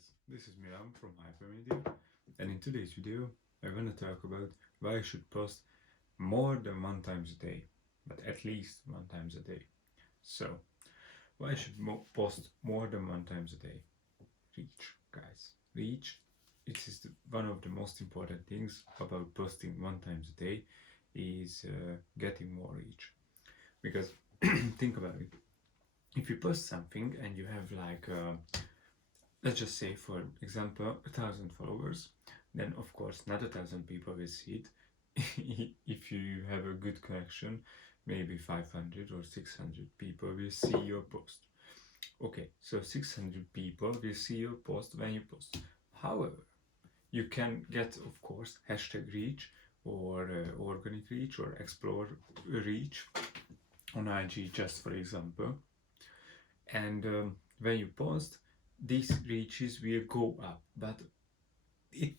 guys, this is Milan from Hipermedia, and in today's video I want to talk about why I should post more than one times a day, but at least one times a day. So, why I should post more than one times a day? Reach, guys. Reach. It is one of the most important things about posting one times a day is getting more reach. Because think about it. If you post something and you have like let's just say, for example, 1,000 followers, then of course not 1,000 people will see it. If you have a good connection, maybe 500 or 600 people will see your post. Okay, so 600 people will see your post when you post. However, you can get, of course, hashtag reach or organic reach or explore reach on IG, just for example. And when you post, these reaches will go up, but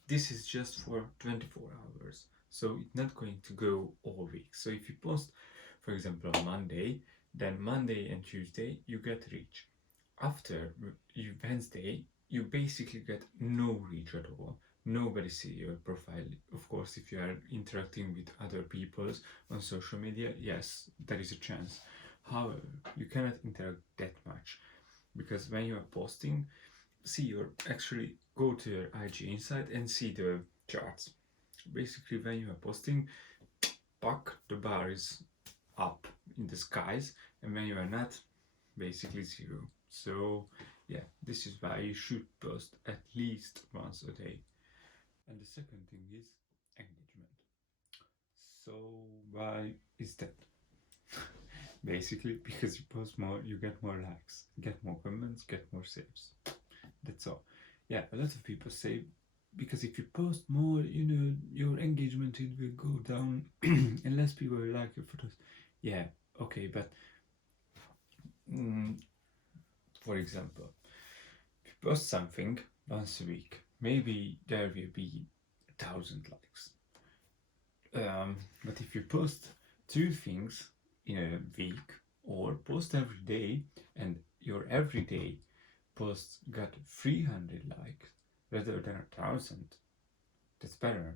this is just for 24 hours, so it's not going to go all week. So if you post, for example, on Monday, then Monday and Tuesday you get reach. After Wednesday, you basically get no reach at all. Nobody see your profile. Of course, if you are interacting with other people on social media, yes, there is a chance. However, you cannot interact that much, because when you are posting, see your actually go to your IG Insight and see the charts. Basically, when you are posting, the bar is up in the skies, and when you are not, basically zero. So yeah, this is why you should post at least once a day. And the second thing is engagement. So why is that? Basically, because you post more, you get more likes, get more comments, get more saves. That's all. Yeah, a lot of people say, because if you post more, your engagement rate will go down and less people will like your photos. Yeah, okay, but for example, if you post something once a week, maybe there will be 1,000 likes. But if you post 2 things in a week, or post every day, and your everyday posts got 300 likes rather than 1,000, that's better,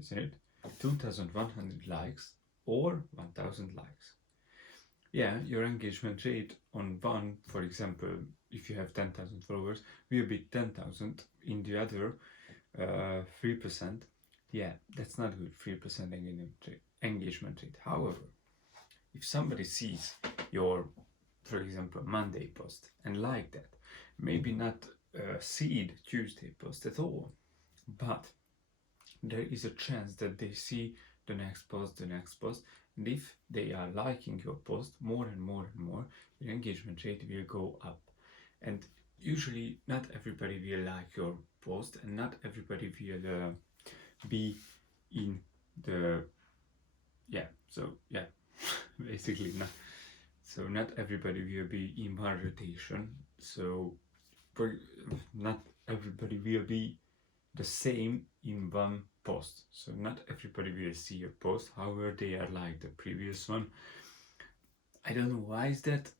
isn't it? 2,100 likes or 1,000 likes. Yeah, your engagement rate on one, for example, if you have 10,000 followers, will be 10,000. In the other 3%. Yeah, that's not good. 3% engagement rate. However, if somebody sees your, for example, Monday post and like that, maybe not see the Tuesday post at all, but there is a chance that they see the next post, and if they are liking your post more and more and more, your engagement rate will go up. And usually not everybody will like your post, and not everybody will be in the basically not. So not everybody will be in one rotation. So not everybody will be the same in one post. So not everybody will see your post, however they are like the previous one. I don't know why is that.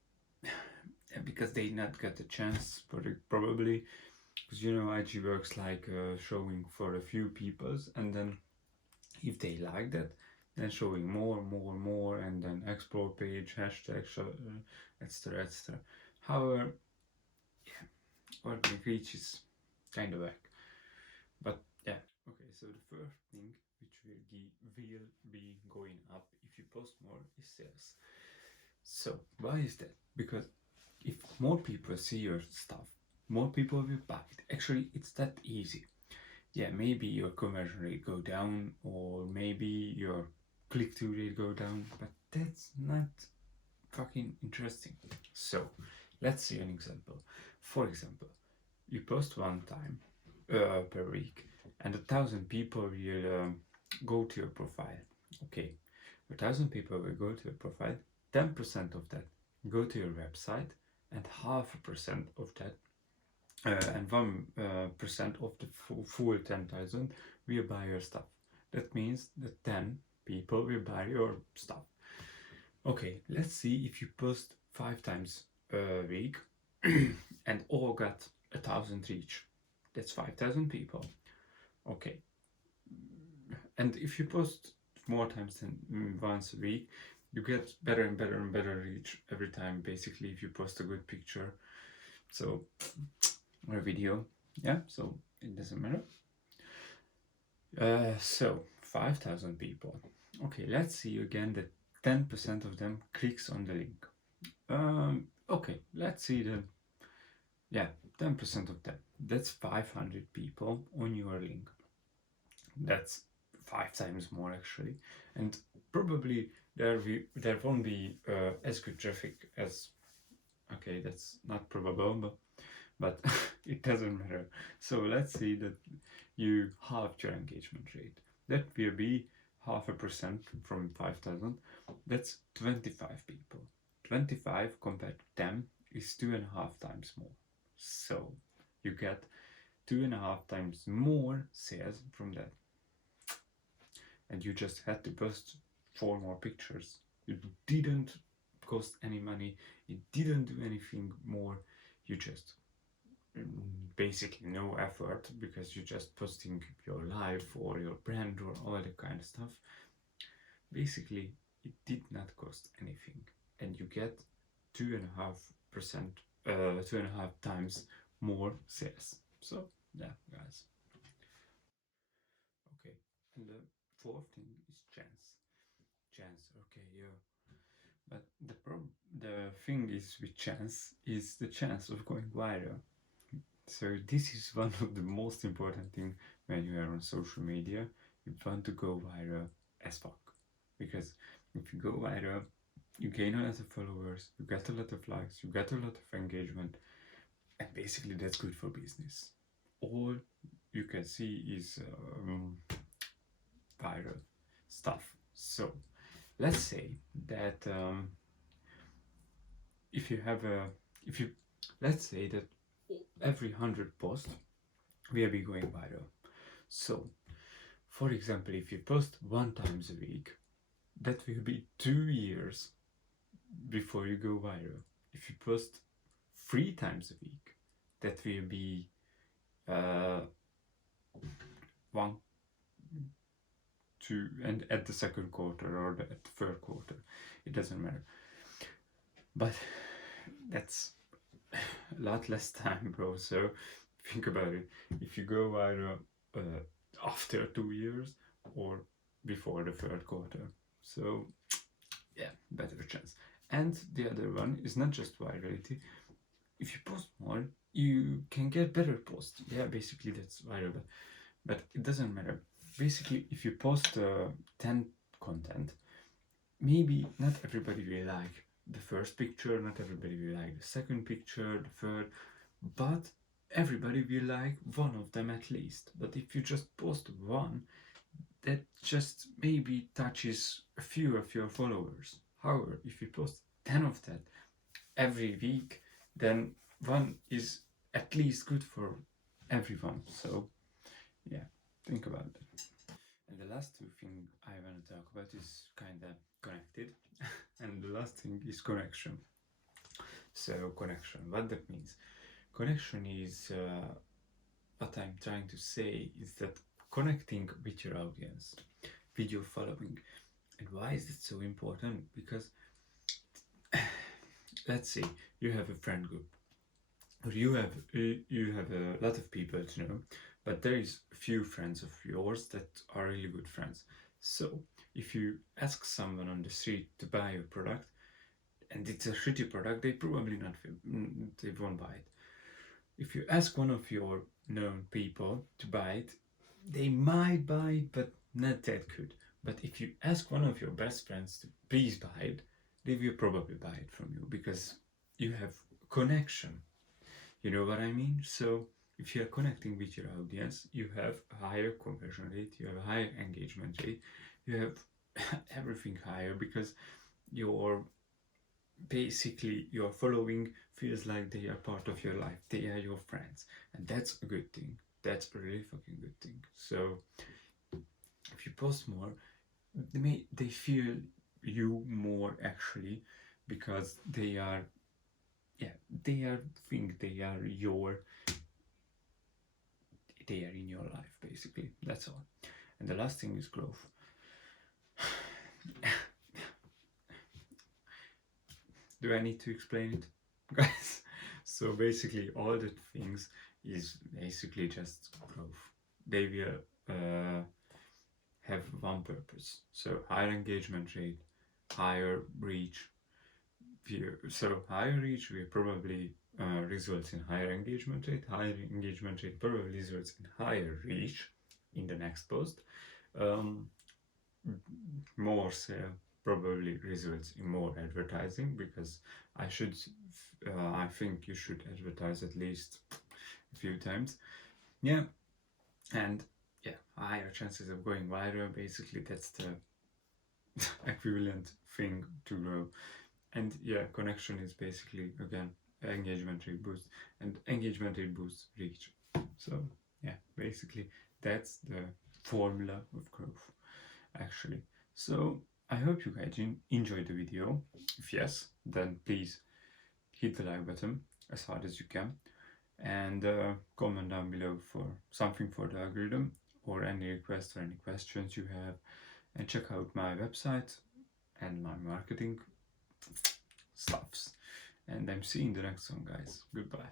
Because they not got a chance, but probably because IG works like showing for a few peoples, and then if they like that, then showing more, and then explore page, hashtag, etc. However, yeah, organic reach is kind of back. But yeah, okay, so the first thing which will be going up if you post more is sales. So why is that? Because if more people see your stuff, more people will buy it. Actually, it's that easy. Yeah, maybe your conversion rate go down, or maybe your click-through rate go down, but that's not fucking interesting. So let's see an example. For example, you post one time per week, and 1,000 people will go to your profile. Okay, 1,000 people will go to your profile. 10% of that go to your website, and 0.5% of that and 1% of the full 10,000 will buy your stuff. That means that 10 people will buy your stuff. Okay, let's see if you post 5 times a week and all got 1,000 each. That's 5,000 people. Okay. And if you post more times than once a week, you get better and better and better reach every time, basically, if you post a good picture. So, or a video. Yeah, so it doesn't matter. So 5,000 people. Okay, let's see again that 10% of them clicks on the link. Okay, let's see the, yeah, 10% of them. That's 500 people on your link. That's 5 times more actually, and probably there won't be as good traffic as. Okay, that's not probable, but it doesn't matter. So let's say that you halved your engagement rate. That will be 0.5% from 5,000. That's 25 people. 25 compared to 10 is 2.5 times more. So you get 2.5 times more sales from that. And you just had to post 4 more pictures. It didn't cost any money. It didn't do anything more. You just basically no effort, because you're just posting your life or your brand or all that kind of stuff. Basically, it did not cost anything, and you get 2.5%, 2.5 times more sales. So yeah, guys. Okay, and the fourth thing is chance. Chance. Okay, yeah. But the thing is with chance is the chance of going viral. So this is one of the most important thing when you are on social media. You want to go viral as fuck, because if you go viral, you gain a lot of followers, you get a lot of likes, you get a lot of engagement, and basically that's good for business. All you can see is viral stuff. So let's say that if you have a if you let's say that every 100 posts will be going viral. So for example, if you post 1 times a week, that will be 2 years before you go viral. If you post 3 times a week, that will be 1, 2, and at the second quarter or at the third quarter, it doesn't matter. But that's a lot less time, bro. So think about it. If you go viral after 2 years or before the third quarter, so yeah, better chance. And the other one is not just virality. If you post more, you can get better posts. Yeah, basically that's viral, but it doesn't matter. Basically, if you post 10 content, maybe not everybody will like the first picture, not everybody will like the second picture, the third, but everybody will like one of them at least. But if you just post one, that just maybe touches a few of your followers. However, if you post 10 of that every week, then one is at least good for everyone. So yeah, think about that. And the last two things I want to talk about is kind of connected. And the last thing is connection. So connection, what that means? Connection is what I'm trying to say is that connecting with your audience, with your following. And why is it so important? Because let's say you have a friend group, or you have a lot of people to know, but there is a few friends of yours that are really good friends. So if you ask someone on the street to buy a product and it's a shitty product, they probably not they won't buy it. If you ask one of your known people to buy it, they might buy it, but not that good. But if you ask one of your best friends to please buy it, they will probably buy it from you, because you have connection. You know what I mean? So if you are connecting with your audience, you have a higher conversion rate, you have a higher engagement rate, you have everything higher, because your basically your following feels like they are part of your life, they are your friends, and that's a good thing. That's a really fucking good thing. So if you post more, they feel you more actually, because they are, yeah, they are think they are your there in your life, basically. That's all. And the last thing is growth. Do I need to explain it, guys? So basically all the things is basically just growth. They will have one purpose. So higher engagement rate, higher reach. So higher reach will probably results in higher engagement rate. Higher engagement rate probably results in higher reach in the next post. More sale probably results in more advertising, because I think you should advertise at least a few times. Yeah, and yeah, higher chances of going viral. Basically, that's the equivalent thing to grow. And yeah, connection is basically again engagement rate boost, and engagement rate boosts reach. So yeah, basically that's the formula of growth, actually. So I hope you guys enjoyed the video. If yes, then please hit the like button as hard as you can, and comment down below for something for the algorithm, or any requests or any questions you have, and check out my website and my marketing stuffs. And I'm seeing the next one, guys. Goodbye.